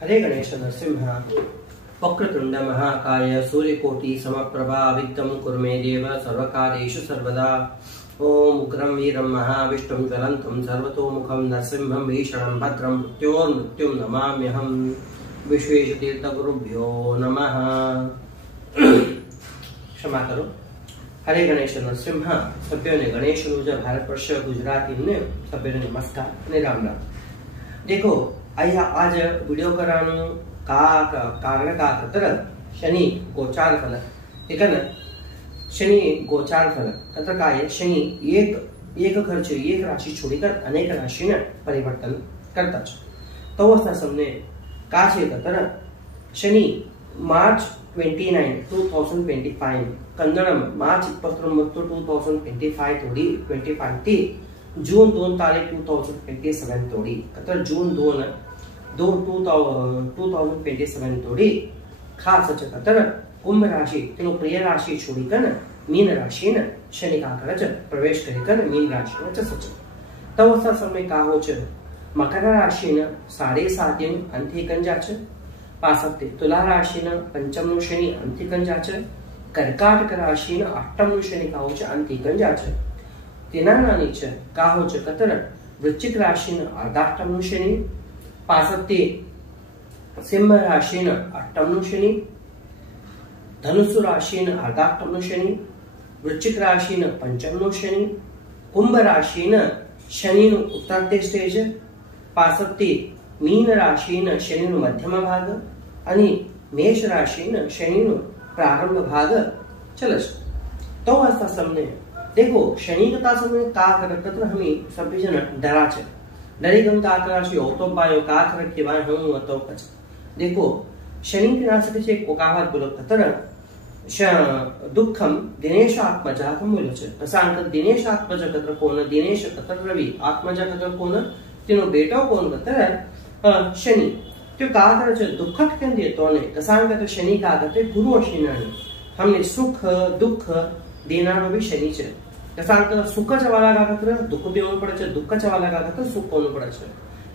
हरे गणेश नरसिंह वक्रतुंड महाकाय सूर्यकोटि समप्रभा विघ्नं कुरु मे देव सर्वकार्येषु सर्वदा। ओम उग्रं वीरं महाविष्णुं ज्वलन्तं सर्वतोमुखं नरसिंहं भीषणं भद्रं मृत्योर्मृत्युं नमाम्यहं। विश्वेशतीर्थगुरुभ्यो नमः। क्षमा करो। हरे गणेश नरसिंह सभ्यों ने गणेश भारतवर्ष गुजराती सभ्यों नमस्कार અને રામ રામ। देखो અહીંયા आज वीडियो करानो कारण का खतर शनि गोचार फल ठीक है ना। शनि गोचार फल खतर का है शनि एक खर्च एक राशि छोड़कर अनेक राशि ने परिवर्तन करता है। तो अवस्था समने का छे खतर शनि मार्च 29 2025 कन्नडम मार्च 29 2025 थोड़ी 25 थी जून 2 तारीख 2027 थोड़ी खतर जून 2027 थोड़ी खास खतर कुंभ राशि तेनो प्रिय राशि छोड़कर मीन राशि ने शनि का करज प्रवेश कर मीन राशि में सच। तब अवस्था समय का हो छ मकर राशि ने 7.5 अंति कंजा छ पासते तुला राशि ने पंचम नु शनि अंति कंजा छ कर्काटक राशि ने 8મ नु शनि का हो छ अंति कंजा छ तेना नानी छ का हो छ कतर वृश्चिक राशि ने 8મ नु शनि पासते सिंह राशि ने 8મ नु शनि धनुसु राशि ने 8મ नु शनि वृश्चिक राशि ने 5મ नु शनि कुंभ राशि ने शनि नु उत्तरार्ध स्टेज पासते मीन राशि ने शनि नु मध्यम भाग अनि मेष राशि ने शनि नु प्रारंभ भाग चलस। तो अवस्था समने देखो शनि कथा समय का करकत्र हमें सभी जन डरा छे डरी गम का राशि हो तो पायो का कर के बाय हूं तो कछ। देखो शनि के नाश के को कहावत बोलो कतर दुःखम दिनेश आत्मजा कम बोलो छे असांक दिनेश आत्मजा कतर कोन दिनेश कतर रवि आत्मजा कतर कोन तेनो बेटो कोन कतर शनि तो का करे छे दुःख केम देतो ने असांक तो शनि का करते गुरु अश्विनानी हमने सुख दुख देनारो भी शनि छे असांक सुख चवाला का कतर दुःख देवो पड़े छे दुःख चवाला का कतर सुख कोन पड़े छे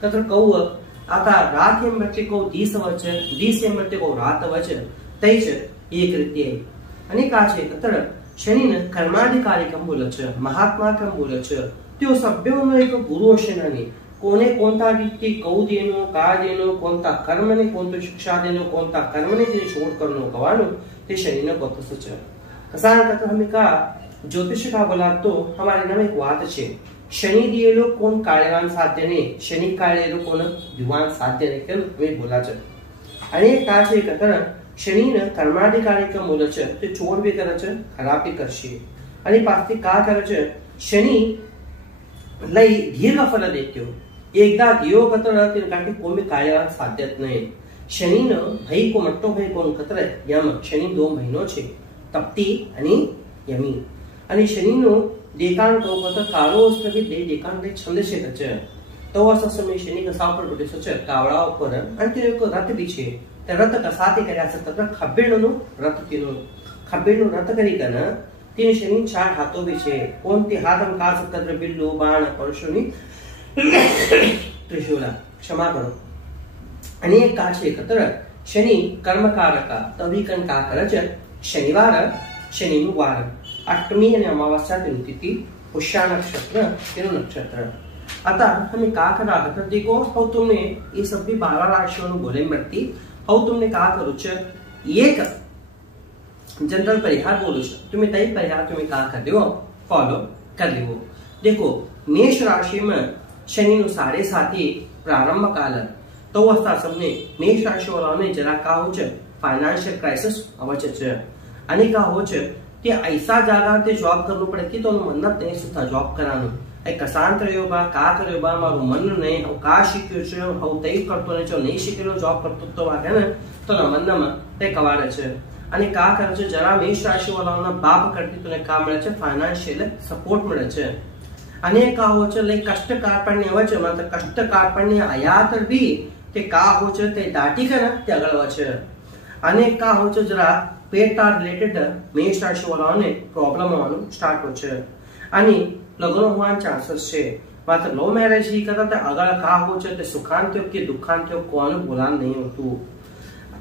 कतर कहू आता रात एम बच्चे को दिस वचे दिस एम बच्चे को रात वचे तई छे एक रीते अने का छे कतर शनि ने कर्माधिकारी कम बोले छे महात्मा कम बोले छे त्यो सभ्योनो एक गुरु अश्विनानी कोने कोणता रीति कौ देनो का देनो कोणता कर्म ने कोणतो शिक्षा देनो कोणता कर्म ने जे छोड़ करनो कवानो ते शनि ने कोतो छे। कसा कतर हमें का ज्योतिष का बोला तो हमारे नाम एक बात छे शनि दिएलो कोण कार्यवान साध्य ने शनि कार्येलो कोण युवान साध्य ने केम वे बोला छे। आणि का छे कतर शनि ने कर्माधिकारी का मूल छे ते चोर भी करे छे खराब भी करशे आणि पाछी का करे छे शनि लई दीर्घ फल देतो एकदा दियो कतर ते काठी कोणी कार्यवान साध्यत नाही। शनि ने भाई को मट्टो भाई कोण कतर यम शनि 2 महीनो छे तप्ती आणि यमी आणि शनि नो देकान को कतर काळो वस्त्र भी दे देकान दे छंद छे कचे। तो असा समय शनि कसा पर पडे छे कावळा ऊपर आणि ते एक रथ भी छे ते रथ कसा ते कर्या छे कतर खबेणो रथ तीनो खबेणो रथ करी कन तीन शनि 4 हाथों भी छे कोण ते हाथम का कतर बिल्लू बाण परशुनी त्रिशूला क्षमा करो आणि एक का छे कतर शनि कर्मकारका तविकन का करे छे शनिवार शनि नु वार 8મી અને अमावस्या दिन तिथि पुष्य नक्षत्र तेरो नक्षत्र। आता हमें का करा कतर देखो हो तुमने ये सब भी 12 राशियों नु बोले मरती हो तुमने का करू छे एक जनरल परिहार बोलू छे तुम्हें तई परिहार तुम्हें का कर देओ फॉलो कर लेवो। देखो मेष राशि में शनि नु 7.5 प्रारंभ काल तो अवस्था सबने मेष राशि वालों ने जरा का हो छे फाइनेंशियल क्राइसिस अवचे छे आणि का हो छे कि ऐसा जागा ते जॉब करनो पड़े कि तो मन्नत नहीं सुता जॉब करानो ए कसांत रयो बा का करयो बा मारो मन नहीं हो का शिक्यो छे हो तई करतो ने छो नहीं शिकेलो जॉब करतो तो वागे ने तो न मन्नमा ते कवाड़े छे आणि का करे छे जरा मेष राशि वालाना बाप करती तोने का मिले छे फाइनेंशियल सपोर्ट मिले छे आणि का हो छे लाइक कष्ट कार्पण्य हो छे मतलब कष्ट कार्पण्य आया तर भी ते का हो छे ते दाटी करे ते अगळवा छे आणि का हो छे जरा पेट रिलेटेड मेष राशि वालों ने प्रॉब्लम होવાનું स्टार्ट हो छे आणि लग्न होवाना चांसेस छे मात्र लव मैरेज ही करता अगर का हो ते सुखांत की दुखांत कोण बोला नहीं होतो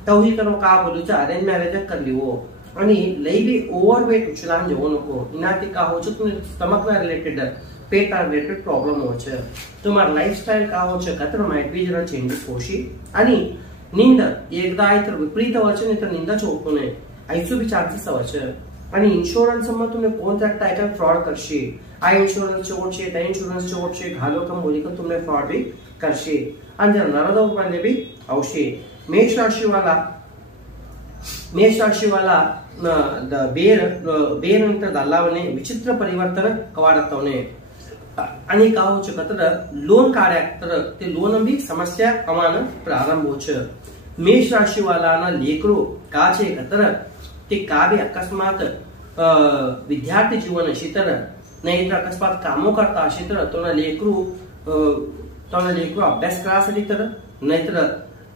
तो ही करो का बोलू अरेंज मैरेज कर लियो आणि लई बी ओवरवेट उचलान जेवो नको इनाती का हो तुम स्टमक ना रिलेटेड पेट ना रिलेटेड प्रॉब्लम हो छे तुम्हार लाइफस्टाइल का हो छे कतर माइट बी जरा चेंजेस होशी आणि निंद एकदा आहे तर विपरीत व्हायचे नाही तर निंदा चोकू नये आईचो बी चान्सेस व्हायचे आणि इन्शुरन्स मग तुम्ही कोणत्या टाइप फ्रॉड करशी आ इन्शुरन्स चोडशे त्या इन्शुरन्स चोडशे घालो का मोली का तुमने फ्रॉड भी करशे आणि नरद वाले भी औशे मेष राशि वाला ಬೇರಂತ ದಲ್ಲಾವನೆ ವಿಚಿತ್ರ ಪರಿವರ್ತನ ಕವಾಡತ್ತವನೆ आणि का हो तर लोन काढ्या तर ते लोन बी समस्या कमान प्रारंभ होच मेष राशि वाला ना लेकरो का छे तर ते का बी अकस्मात विद्यार्थी जीवन अशी तर नाही तर अकस्मात कामो करता अशी तर तो लेकरू अभ्यास करासाठी तर नाहीतर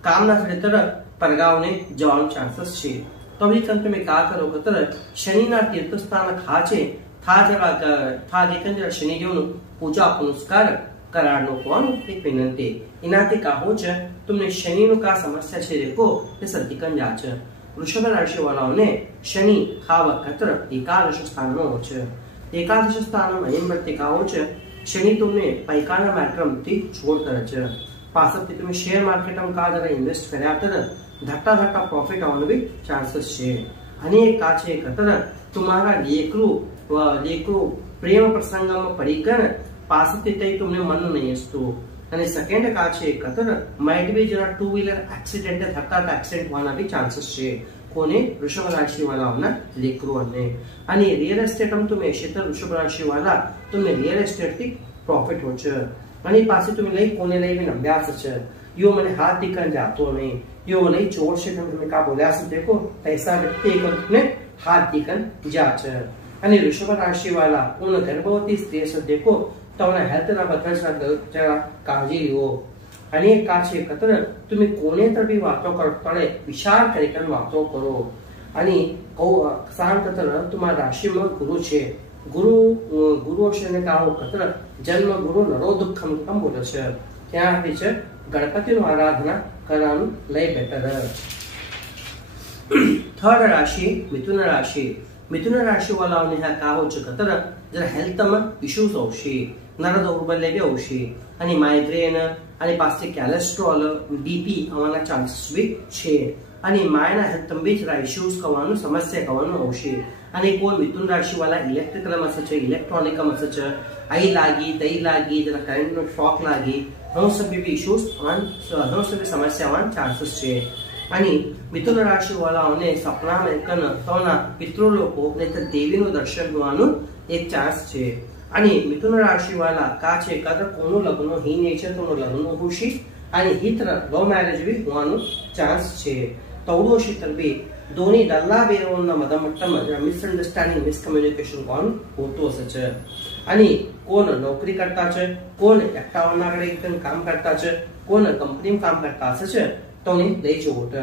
काम नासाठी तर परगावने जवान चान्सेस छे तो भी तुम्ही का करो तर शनिना तीर्थस्थान खाचे था देखंजर शनि घेऊन पूजा पुनस्कार कराडनो कोण एक विनंती इनाते का हो छ तुमने शनि नु का समस्या छे देखो ते सदिकन जाच वृषभ राशि वालाओने शनि खाव कतर एकादश स्थान में हो छ एकादश स्थान में एमते का हो छ शनि तुमने पैकाना मार्गम ती छोड़ कर छ पासत तुम शेयर मार्केट में का जरा इन्वेस्ट कर्या तर धट्टा प्रॉफिट आवन भी चान्सेस छे आणि का छे कतर तुम्हारा लेकरू प्रेम प्रसंग में पડીकर पासत तुमने मन नहीं असतो आणि सेकंड का छे कतर माइट बी जरा टू व्हीलर एक्सीडेंट धट्टा एक्सीडेंट होना भी चान्सेस छे कोने वृषभ राशि वाला होना लेकरू आणि रियल एस्टेट में तुम्हें क्षेत्र वृषभ राशि वाला तुम्हें रियल एस्टेट थी प्रॉफिट हो छ आणि पासे तुम्हें लई कोने लई भी नंब्यास छ यो मने हाथ दिकन जातो नहीं यो लई चोर से तुम्हें का बोल्या से देखो पैसा व्यक्ति एक ने हाथ दिकन जाच आणि वृषभ राशि वाला उन गर्भवती स्त्री से देखो तो हेल्थ ना बद्दल जरा काळजी लियो आणि का छे कतर तुम्ही कोणे तर बी वातो करताळे विचार करिकन वातो करो आणि सांग कतर तुम्हारा राशि में गुरु छे गुरु अशने का हो कतर जन्म गुरु नरो दुःखम कम बोले छे क्या है छे गणपति नु आराधना करानु लय बेटर थर्ड राशि मिथुन राशि वाला ने हा का हो छ कतर जरा हेल्थ में इश्यूज होशी नर दौर्बल्य भी होशी आणि माइग्रेन आणि पासे कोलेस्ट्रॉल बीपी आवाना चान्सेस भी छे आणि मायना हेल्थ में जरा इश्यूज कवानु समस्या कवानु होशी आणि कोण मिथुन राशि वाला इलेक्ट्रिकल मसच इलेक्ट्रॉनिक मसच आई लागी जरा करंट नो शॉक लागी हम सब भी इश्यूज हम सब समस्या वन चान्सेस छे आणि मिथुन राशि वाला ने सपना में कन तोना पितृलोको नहीं तो देवी नो दर्शन होवानु एक चान्स छे आणि मिथुन राशि वाला का छे का तर कोनो लग्न ही नेचर तो लग्न होशी आणि ही तर लव मैरेज भी होवानु चान्स छे तौडो शितर भी दोन्ही दल्ला बेरोना मदमट्टम मिसअंडरस्टँडिंग मिसकम्युनिकेशन कोण होतो असच आणि कोण नोकरी करता छे कोण एकटावनाकडे एकदम काम करता छे कोण कंपनी में काम करता असच तो नहीं ले छोट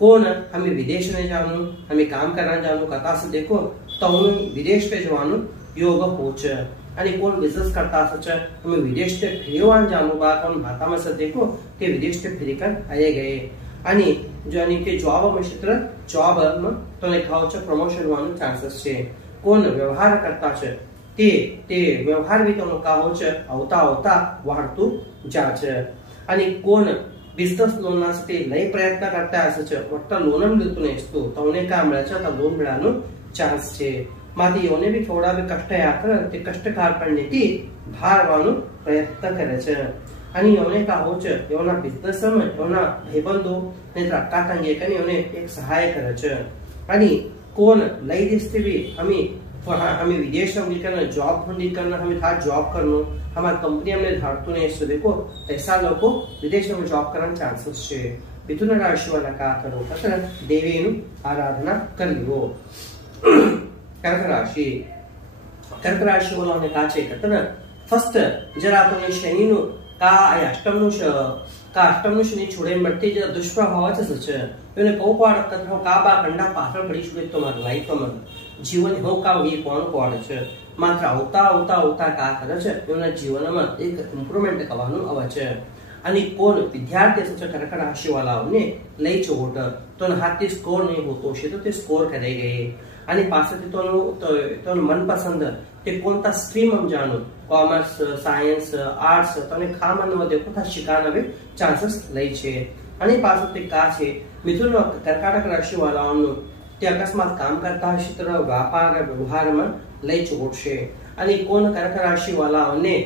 कोण हमें विदेश में जानु हमें काम करना जानु कथा से देखो तो विदेश पे जवानु योग होच आणि कोण बिझनेस करता असच हमें विदेश ते फिरवान जानु बा कोण भाता में से देखो के विदेश ते फिरकर आए गए आणि जानी के जॉब में क्षेत्र जॉब में तो लिखाव छ प्रमोशन वानु चान्सेस छे कोण व्यवहार करता छ ते व्यवहार भी तो का हो छ आवता वाढतो जाच आणि कोण बिझनेस लोनासाठी लय प्रयत्न करता असच वट्ट लोन मिळतो नसतो तवने का मिळाचा तर लोन मिळानो चान्स छे माती योने भी थोड़ा भी कष्ट याकर ते कष्टकार पडने ती भारवानु प्रयत्न करे छ आणि योने का हो छ योना बिझनेस में योना हेबंदो नेत्र अक्का तंगे कने योने एक सहाय करे छ आणि कोण लय दिसते भी हमें विदेश में मिलकर जॉब ढूंढी करना हमें था जॉब करनो हमारी कंपनी हमने धारतो नहीं इससे देखो ऐसा लोगो विदेश में जॉब करना चांसेस छे मिथुन राशि वाला का करो कतर देवी नु आराधना कर लियो कर्क राशि वाला ने का छे कतर फर्स्ट जरा तो शनि नु का अष्टम नु शनि छोड़े मरते जरा दुष्प्रभाव छ सच योने को पाड कथा का बा कंडा पाथर पड़ी छुके तुम्हारी लाइफ में જીવન હોકાવ એ કોણ કોણ છે માત્ર આવતા આવતા આવતા કા કરે છે એમના જીવનમાં એક ઇમ્પ્રુવમેન્ટ કરવાનું આવે છે અને કોણ વિદ્યાર્થી છે કર્કટ રાશિ વાળાઓને લઈ ચોટ તો હાથથી સ્કોર નહીં હોતો છે તો તે સ્કોર કરી ગઈ અને પાસેથી તો મનપસંદ તે કોणता स्ट्रीम जानो कॉमर्स सायन्स आर्ट्स तने खामन मध्ये कोणता शिकानवे चान्सेस लई छे आणि पासते का छे मिथुन कर्काटक राशि वालाओनु ते अकस्मात काम करता हशे तर व्यापार व्यवहारमा लई छोडशे आणि कोण कर्क राशि वालाओने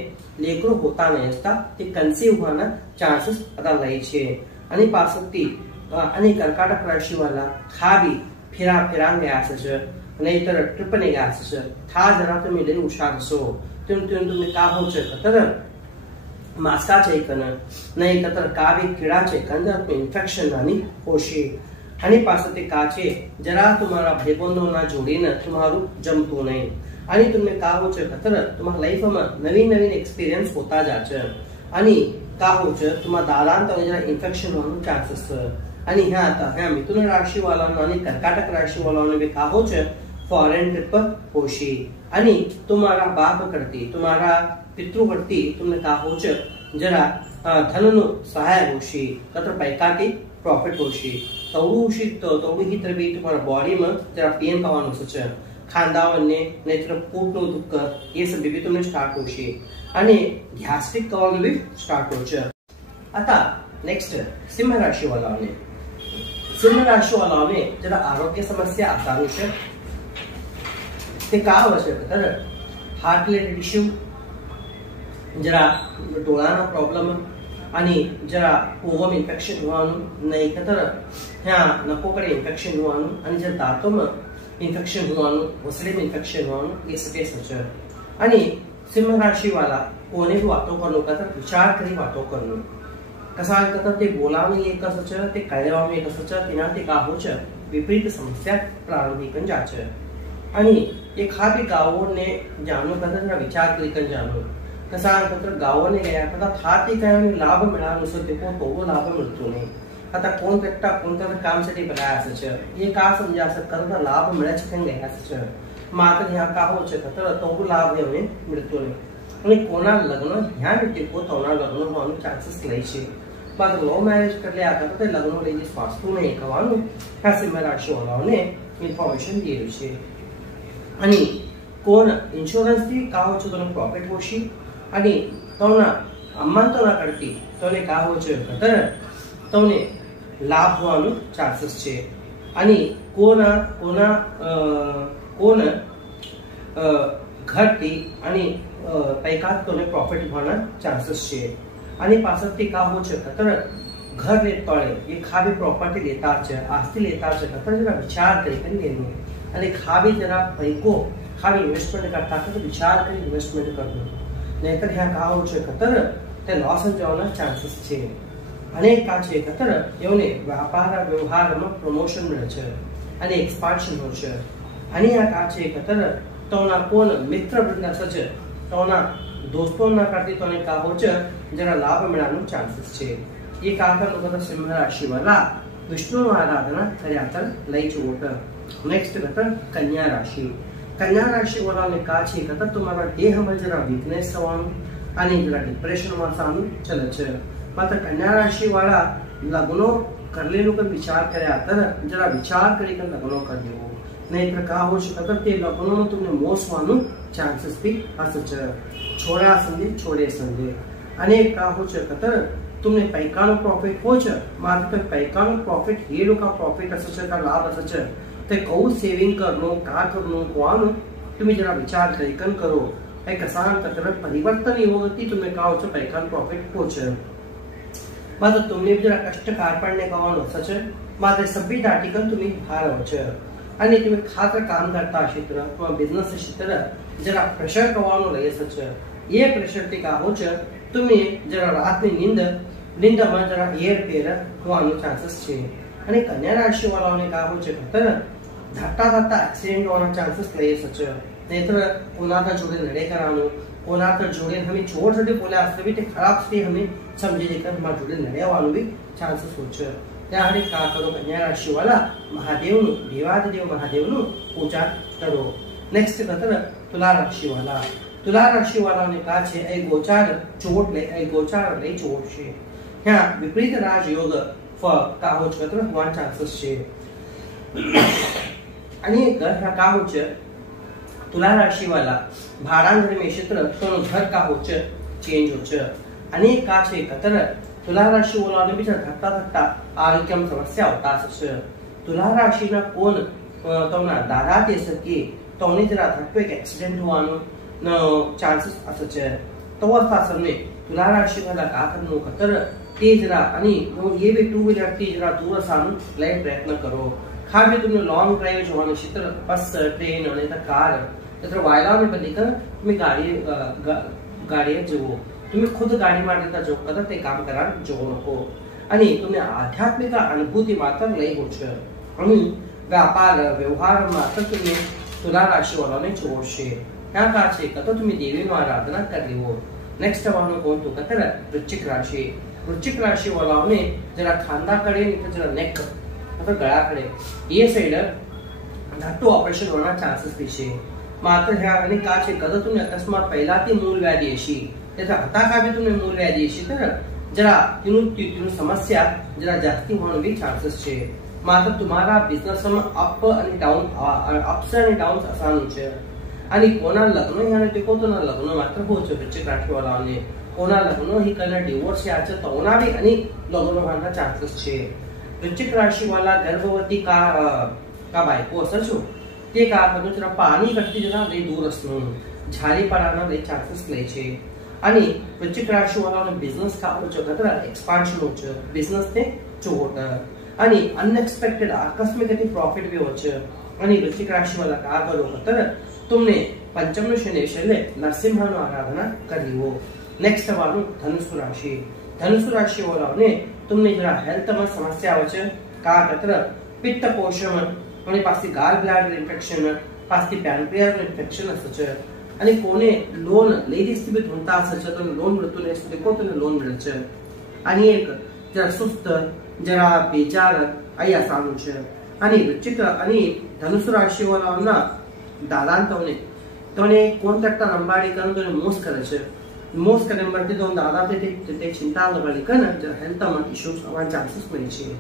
लेकरो होता नहीं असता ते कन्सीव होना चान्सेस आता लई छे आणि पासती आणि कर्काटक राशि वाला खाबी फिरा गया छे नहींतर ट्रिपने गया छे था जरा तुम्ही लई हुशार छो तुम्ही का हो छे तर मास्का छे कन नहीं तर काबी कीड़ा छे कन तुम्ही इन्फेक्शन नानी होशे आणि पासते का छे जरा तुम्हारा भाईबंधो ना जोडीने तुम्हारू जमतो नहीं आणि तुम्ही का हो छे तर तुम्हारा लाइफ में नवीन नवीन एक्सपीरियंस होता जाचे आणि का हो छे तुम्हारा दादांत जरा इन्फेक्शन होनो चान्सेस आणि ह्या मिथुन राशि वालांना आणि कर्काटक राशि वालांना भी का हो छे फॉरेन ट्रिप होशी आणि तुम्हारा बाप करती तुम्हारा पितृ करती तुमने का हो छे जरा धननु सहाय होशी कतर पैकाटी प्रॉफिट होशी तवडूशी तवडू ही तरबी तुम्हारा बॉडी में जरा पेन कावानो छे खांदावने नेत्र पोटनो दुख ये सब भी तुमने स्टार्ट होशी आणि गॅस्ट्रिक कावानो भी स्टार्ट होचे आता नेक्स्ट सिंह राशि वालाने जरा आरोग्य समस्या आता छे ते का आवश्य तर हार्ट रिलेटेड इश्यू जरा डोळाना प्रॉब्लेम आणि जरा ओवम इन्फेक्शन होવાનું नहीं तर ह्या नकोकडे इन्फेक्शन होવાનું आणि जर दांतोમાં इन्फेक्शन होવાનું वसड़ीમાં इन्फेक्शन होવાનું ये स्पेस છે आणि सिंह राशि वाला कोने भी वातो करनो तर विचार करी वातो करनो कसा करता ते बोलावणे एक कसं છે તે કહેવામાં એક कसं છે તેનાથી का हो છે विपरीत समस्या प्रारंभिकन जाचे आणि एक खाबी गावोने जानो कदा विचार करीकन जानो कसा तर गावोने गया कदा थाती काय लाभ मिळालो सो ते तो लाभ मिळतो नाही आता कोणत्या कामसाठी बनाया છે ये का समजा असं करता लाभ मिळाच पण गया છે मात्र ह्या का हो છે तर तो लाभ येणे मिळतो नाही आणि कोणा लग्न ह्या व्यक्ती को तोना लग्न होવાનું चान्सेस लई છે बाकी लो मैरिज कर लिया तो ते लग्न लई जिस वास्तु ने कवानु ह्या सिंह राशि वालाने इन्फॉर्मेशन दिली છે आणि कोण इन्शुरन्स थी का हो छे तो प्रॉफिट होशी आणि तोना अम्मा तो ना करती तोने का हो छे तर तोने लाभ होવાનો चान्सेस છે आणि कोण घरती आणि पैकात तोने प्रॉफिट होणार चान्सेस છે आणि पासती का हो छे तर घर लेताळे ये खाबी प्रॉपर्टी लेता છે आस्ती लेता છે तर जरा विचार करी लेनो અને ખાબી जरा पैको खाबी इन्वेस्टमेंट करता तो विचार करी इन्वेस्टमेंट करनो नहींतर ह्या का हो छे तर ते लॉस जवाना चान्सेस છે अनेक का छे तर एवने व्यापार व्यवहारमा प्रमोशन मिळे છે અને एक्सपान्शन हो છે आणि ह्या का छे तर तोना कोण मित्र वृंद છે तोना दोस्तों ना करती तोने का हो छे जरा लाभ मिळानो चान्सेस છે ये का कर सिंह राशि वाला विष्णु आराधना कर्या तर लई छोट नेक्स्ट कतर कन्या राशि वाला ने का छे कतर तुम्हारा देह में जरा वीकनेस थवानु आणि जरा डिप्रेशन में सानु चले छे मात्र कन्या राशि वाला लग्नो करलेलो का विचार कर्या तर जरा विचार करी कर लग्नो कर देवो नहीं तर का हो छे कतर ते लग्नो में तुमने मोस वानु चान्सेस भी हसे छे छोरा संदे छोड़े संदे आणि का हो छे कतर तुमने पैकानो प्रॉफिट हो छे मात्र पैकानो प्रॉफिट हे लोका प्रॉफिट असे छे का लाभ असे छे ते कौ सेविंग करनो का करनो कोआनो तुम्ही जरा विचार करीकन करो एक कसान तर परिवर्तन योगती तुम्ही का हो छे पैकानो प्रॉफिट हो छे मात्र तुमने जरा कष्ट कारपडने कावानो असे छे मात्र सभी दाटिकन तुम्ही भार हो छे आणि तुम्ही खातर काम करता क्षेत्र किंवा बिझनेस क्षेत्र जरा प्रेशर कवानो लई असे छे ये प्रेशर ते का हो छे तुम्ही जरा रातनी नींद में जरा एयर पेर होવાનો चान्सेस છે અને कन्या राशि वालाने का हो छे तर धाटा एक्सीडेंट होना चान्सेस लई છે नहींतर कोणाता जोड़े लड़े करानो कोणाता जोड़े हमें छोड़ सके बोले असले भी ते खराब से हमें समझे लेकर हमारे जोड़े लड़े वालो भी चान्सेस हो छे त्यारे का करो कन्या राशि वाला महादेव देवादिदेव महादेव पूजा करो। नेक्स्ट कतर तुला राशि वाला ने कहा छे ए गोचार चोट ले ए गोचार ले चोट छे ह्या विपरीत राजयोग का होच कतर होवाना चान्सेस छे। आणि एक ह्या का होच तुला राशि वाला भाडांगर में क्षेत्र तो घर का होच चेंज होच। आणि का छे कतर तुला राशि वाला ने बीजा धक्का धक्का आरोग्यम समस्या होता छे। तुला राशि ना कोण तोना दादा ते सके तोने जरा धक्को एक एक्सीडेंट होवानो चान्सेस असं छे। तो असा समने तुला राशि वाला का करनो कतर ते जरा आणि ये भी टू व्हीलर ती जरा दूर सानु लय प्रयत्न करो। खावे तुमने लॉन्ग ड्राइव जवानो क्षेत्र बस ट्रेन आणि कार तर वायला में बदली तर तुम्ही गाडी जेवो तुम्ही खुद गाडी मारता जो कदा ते काम करा जो नको। आणि तुम्ही आध्यात्मिक अनुभूती मात्र लय होच। आणि व्यापार व्यवहार मात्र तुम्ही तुला राशि वाला ने छोड़शे ह्या का छे कतो तुम्ही देवी आराधना करली हो। नेक्स्ट वानो कोण तो कतर वृश्चिक राशि वाला ने जरा खांदा कडे नि जरा नेक अथवा गळा कडे ये साइड धातू ऑपरेशन होना चान्सेस दिशे मात्र ह्या आणि का छे कदा तुम्ही अकस्मात पहिला ती मूल व्याधी अशी त्याचा हाता का भी तुम्ही मूल व्याधी अशी तर जरा तिनु समस्या जरा जास्ती होने भी चान्सेस छे। मात्र तुम्हारा बिझनेस में अप आणि डाउन अप्स आणि डाउन्स आसान छे। आणि कोणा लग्न ह्याने टिको तो ना लग्न मात्र होच वृश्चिक राशि वाला ने कोणा लग्न ही कना डिवोर्स याच तोना भी आणि लग्न होना चान्सेस छे। वृश्चिक राशि वाला गर्भवती का बायको असो ते का करू जरा पाणी कट्टी जरा लई दूर असणं झाली पडाना लई चान्सेस लई छे। आणि वृश्चिक राशि वाला बिझनेस का होच कतर एक्सपांशन होच बिझनेस ने चोट आणि अनएक्सपेक्टेड आकस्मिक प्रॉफिट भी होच। आणि वृश्चिक राशि वाला का करो कतर तुमने पंचम शनेश्वरे नरसिंहनो आराधना करी हो। नेक्स्ट वानु धनुसु राशि वाला ने तुमने जरा हेल्थ में समस्या होच का कतर पित्त कोशम आणि पास्ती गाल ब्लॅडर इन्फेक्शन पास्ती पॅनक्रियास इन्फेक्शन असच। आणि कोने लोन लेडीज भी धुंता असच तर लोन मिळतो ने असते कोतने लोन मिळच। आणि एक जरा सुस्त जरा बेजार आई आसानु छे। आणि वृश्चिक आणि धनुसु राशि वाला ना दादांतवने तोने कोणता नंबाडी कन तोने मोस करे छे मोस करे मरते तो दादा ते चिंता लगली कन जरा हेल्थ में इश्यूज होवाना चान्सेस मिळे छे।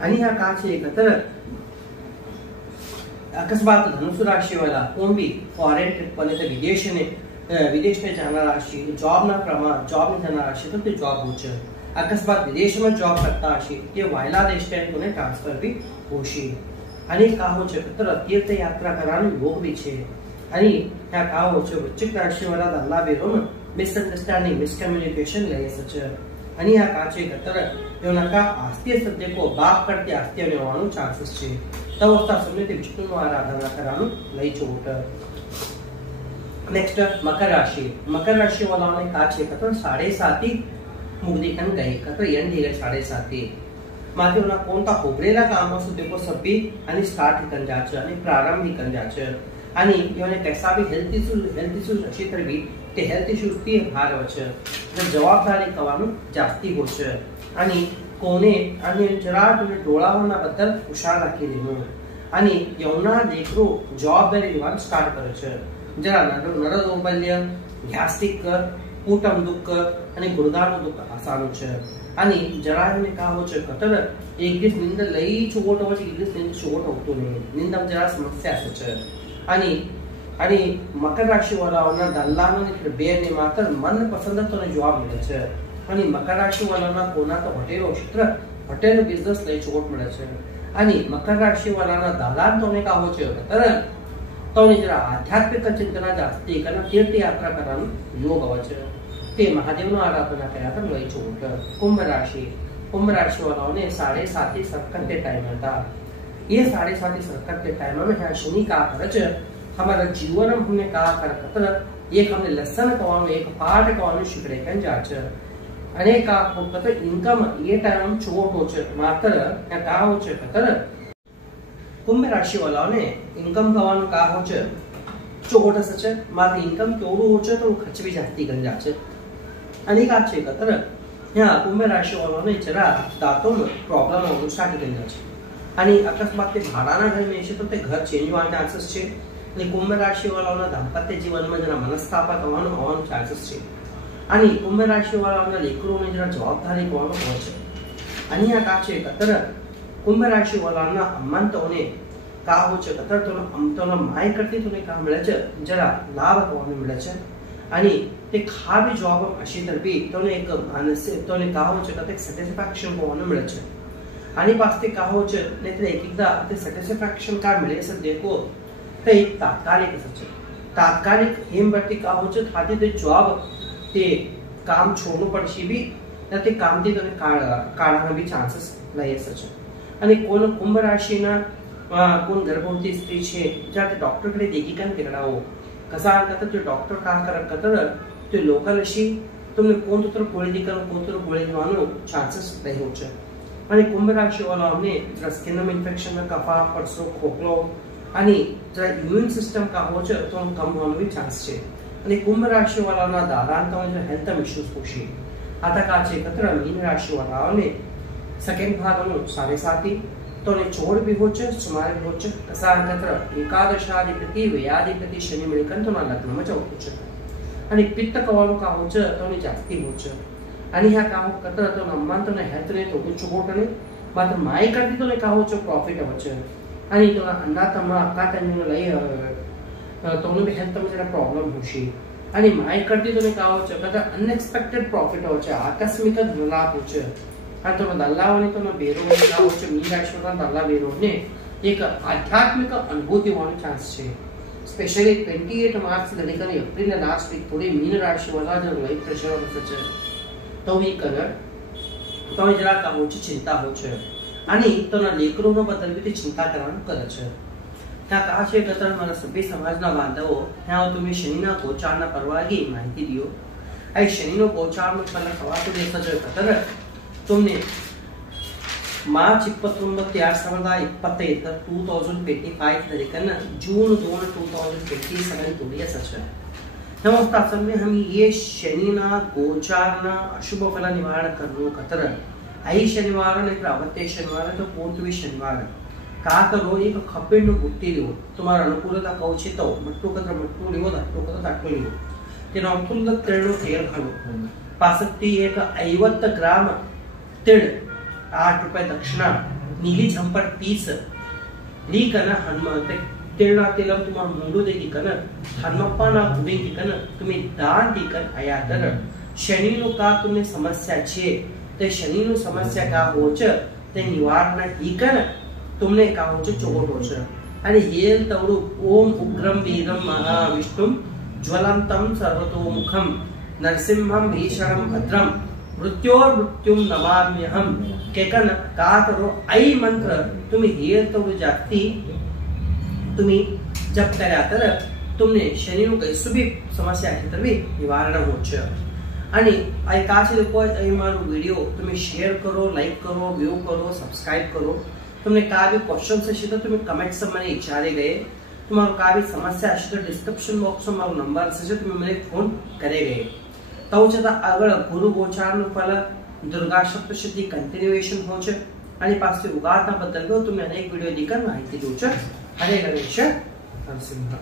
आणि ह्या का छे कतर अकस्मात धनुसु राशि वाला कोण भी फॉरेन ट्रिप पर तो विदेश में जाना राशि जॉब में जाना राशि तो जॉब होच। अकस्मात विदेश में जॉब करता आशी ते वायला देश कोने ट्रांसफर भी होशी। आणि का होच तर तीर्थ यात्रा करानो योग भी छे। आणि ह्या का होच वृश्चिक राशि वाला दल्ला बेरोन मिसअंडरस्टैंडिंग मिसकम्युनिकेशन लय सच। आणि ह्या का छे तर योनका आस्ती सत्य को बाप करते आस्ती ने होवानो चान्सेस छे। तब उसका समझे ते विष्णु आराधना करानो लई छोट। नेक्स्ट मकर राशि वाला ने का छे कतर 7.5 मुक्ती कन गई कतर यन ढीले 7.5 माथे उना कोणता खोबरेला काम असो देखो सप्पी आणि स्टार्ट कन जाच आणि प्रारंभ ही कन जाच। आणि योने कैसा भी हेल्थ इश्यूज क्षेत्र भी ते हेल्थ इश्यूज ती भार वच जवाबदारी कवानो जास्ती होच। आणि कोने आणि जरा तुझे डोळावना बद्दल हुशार राखी देनो। आणि यवना देखरो जवाबदारी लेवान स्टार्ट करे छे। जरा नर दौर्बल्य गॅस्ट्रिक पोटम दुख आणि गुडघानो दुख आसानो छे। आणि जरा ने का होच कतर एक दिस निंद लई छोट होच एक दिस निंद छोट होतो नाही निंदम जरा समस्या असच। आणि मकर राशि वाला ना दल्लानो ने बे ने मात्र मन पसंद तो ने जवाब मिले छे। आणि मकर राशि वाला ना कोना तो होटेल बिझनेस लई छोट मिले छे। आणि मकर राशि वाला ना दालान तोने का होच तर तोने जरा आध्यात्मिक चिंतना जास्ती करना तीर्थ यात्रा करानो योग आवच। ते महादेव नो आराधना करा तर लई छोट। कुंभ राशि वाला ने 7.5 सर्कट के टाइम था। ये 7.5 सर्कट के टाइम में है शनि का खर्च हमारा जीवन हमने का कर कतर एक हमने लेसन कवानो एक पाठ कवानो शिकरे कन जाच। अनेक कतर इनकम ये टाइम छोट होच मात्र या का होच कतर कुंभ राशि वाला ने इनकम कवानो का होच छोट सच मात्र इनकम केवडू होच तो खर्च भी जास्ती कन जाच। अनेक छे कतर ह्या कुंभ राशी वालोने जरा दांतों में प्रॉब्लम होવાનું સ્ટાર્ટ કરી દે છે અને અકસ્માત તે ભાડાના ઘરમાં છે તો તે ઘર ચેન્જ હોવાના ચાન્સીસ છે અને કુંભ રાશિ વાળાઓના દાંપત્ય જીવનમાં જરા મનસ્તાપ થવાનો ચાન્સીસ છે અને કુંભ રાશિ વાળાઓના દીકરોને જરા જવાબદારી કોણ હોય છે અને આ કા છે કતર કુંભ રાશિ વાળાના અમંતોને કા હોય છે કતર તો અમતોનો માય કરતી તોને કા મળે છે જરા લાભ થવાનો મળે છે અને તે ખાબી જવાબ અશી તરફી તોને એક માનસિક તોને કા હોય છે કતે સેટિસ્ફેક્શન કોણ મળે છે आणि पास्ते का हो च नेत्र एकदा ते सॅटिस्फॅक्शन का मिळे सर देखो ते एक तात्कालिक सच तात्कालिक हेम बट्टी का हो च थाती ते जॉब ते काम छोडणं पडशी बी ते काम ते तने काढाना बी चान्सेस लय सच आणि कोण कुंभ राशीना कोण गर्भवती स्त्री छे ज्या ते डॉक्टर कडे देखी कान तिकडाओ कसा आता ते डॉक्टर का कर कतर ते लोकल अशी तुमने कोण तर गोळी दिकन कोण तर गोळी देવાનો चान्सेस लय हो च आणि कुंभ राशि वालोने जरा स्किन में इन्फेक्शन में कफा परसो खोकलो आणि जरा इम्यून सिस्टम का हो च तो कम होने भी चांस छे आणि कुंभ राशि वालोना दारांतों जो हेल्थ इश्यूज होशी आता का छे कतर मीन राशि वालोने सेकंड भागनो 7.5 तो ने छोड़ भी हो च सुमार भी हो च कसा कतर एकादशाधिपति व्ययाधिपति शनि मिलकन तो ना लग्न में जाऊ च आणि पित्त कवालो का हो च तो ने जास्ती हो च आणि ह्या काम करता तो नम्मान तो हेल्थ ने तो कुछ कोटने मात्र माय करती तो ने काहो छो प्रॉफिट हो छ आणि तो अंडा तमा का तने लई तो ने हेल्थ में जरा प्रॉब्लम होशी आणि माय करती तो ने काहो छ कदा अनएक्सपेक्टेड प्रॉफिट हो छ आकस्मिक लाभ हो छ आणि तो दल्लावने तो बेरो का हो छ मीन राशि का दल्ला बेरो ने एक आध्यात्मिक अनुभूति होने चांस छे स्पेशली 28 मार्च से लेकर अप्रैल लास्ट वीक थोड़ी मीन राशि वाला जो लाइफ प्रेशर हो छ तो ही कलर तो जरा का हो चिंता हो छ आणि तो ना लेकरोनो बद्दल बी चिंता करવાનું કરે છે त्या का છે કતર મારા સભ્ય સમાજના બાંધવો ह्या तुम्ही शनिना गोचारना परवानगी माहिती दियो आई शनिनो गोचारનો ફલ ખવાતો દેખા છે કતર तुमने मार्च 29 2025 तरीकन जून 2 2027 तोड़िया सच नमस्कार सब में हम ये शनिना गोचारना अशुभ फल निवारण करनो कतर आई शनिवार ने प्रावत्य शनिवार तो पूर्वी शनिवार का करो एक खपेनु गुट्टी लियो तुम्हारा अनुकूलता कौचे तो मट्टू कतर मट्टू लियो दट्टू कतर दट्टू लियो तेनो अनुकूल तेळो तेल खालो पासक्ती एक 50 ग्राम तिळ 8 रुपये दक्षिणा नीली झंपर 30 ली कना हनुमते तेलना तेलम तुम्हारा मुंडू देगी कन हनुमप्पा ना गुडेगी कन तुम्हें दान दीकर आया तर शनिनो का तुम्हें समस्या छे ते शनिनो समस्या का होच ते निवारण दीकर तुमने का होच चोगोट होच आणि हेल तवडू ओम उग्रम वीरम महाविष्णुम ज्वलंतम सर्वतोमुखम नरसिंहम भीषणम भद्रम मृत्योर्मृत्युम नमाम्यहम केकन का करो आई मंत्र तुम्हें हेल तवडू जाती तुम्ही जब કર્યા तर तुमने शनिनो કઈ भी समस्या છે તરવી નિવારણ हो छ आणि आई का છે કોઈ અહીં મારો વિડિયો તમે શેર કરો લાઈક કરો વ્યૂ કરો સબસ્ક્રાઇબ કરો तुमने का भी क्वेश्चन છે તો તમે કમેન્ટ્સ માં મને વિચારી ગયે તમારો का भी समस्या છે તો ડિસ્ક્રિપ્શન બોક્સ માં મારો નંબર છે તમે મને ફોન કરે ગયે તો છતાં આગળ ગુરુ ગોચારનો ફલ दुर्गा सप्तशती कंटिन्युएशन हो छ आणि पासे उगातना बद्दल तुम्ही अनेक व्हिडिओ दिकर माहिती देऊ छ हरे गणेश नरसिंह।